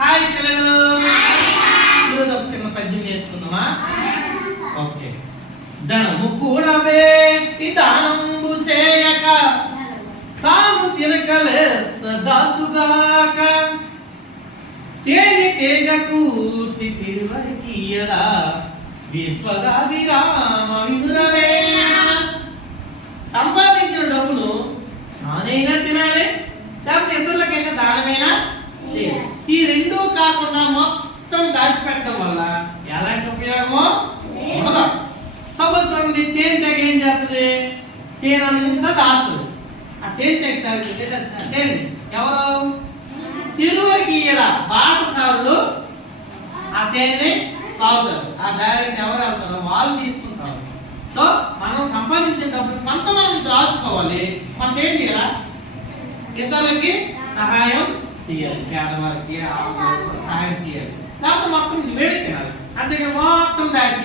Hi పిల్లలు, ఈరోజు ఒక చిన్న పద్యం నేర్చుకుందామా? ఓకే. ధనము కూడా పెట్టి దానంబు చేయక తాను తినకలెస్స దాచుగాక తేనెటీగ కూర్చి తిరువరికియలా విశ్వదా విరామ వినురవేణ. సంపాదించిన డబ్బును నానైనా తినాలి, లేకపోతే ఇతరులకైనా దానమైనా చేయాలి. ఈ రెండూ కాకుండా మొత్తం దాచిపెట్టడం వల్ల ఎలాంటి ఉపయోగమో ఉండదు. సపోజ్ చూడండి, తేనెటీగ ఏం చేస్తుంది? తేనె అంతా దాస్తుంది. ఆ తేనెటీగ తేనె ఎవరు? తిరువరికి బాటసారులు ఆ తేనెని తాగుతారు. ఆ డైరెక్ట్ ఎవరు వెళ్తారో వాళ్ళు తీసుకుంటారు. సో మనం సంపాదించేటప్పుడు కొంత మనం దాచుకోవాలి. కొంత ఏం చేయాలా? ఇతరులకి సహాయం చేయాలి, పేదవారికి సహాయం చేయాలి. లేకపోతే మొత్తం వేడి తినాలి. అంతేగా మొత్తం దాచి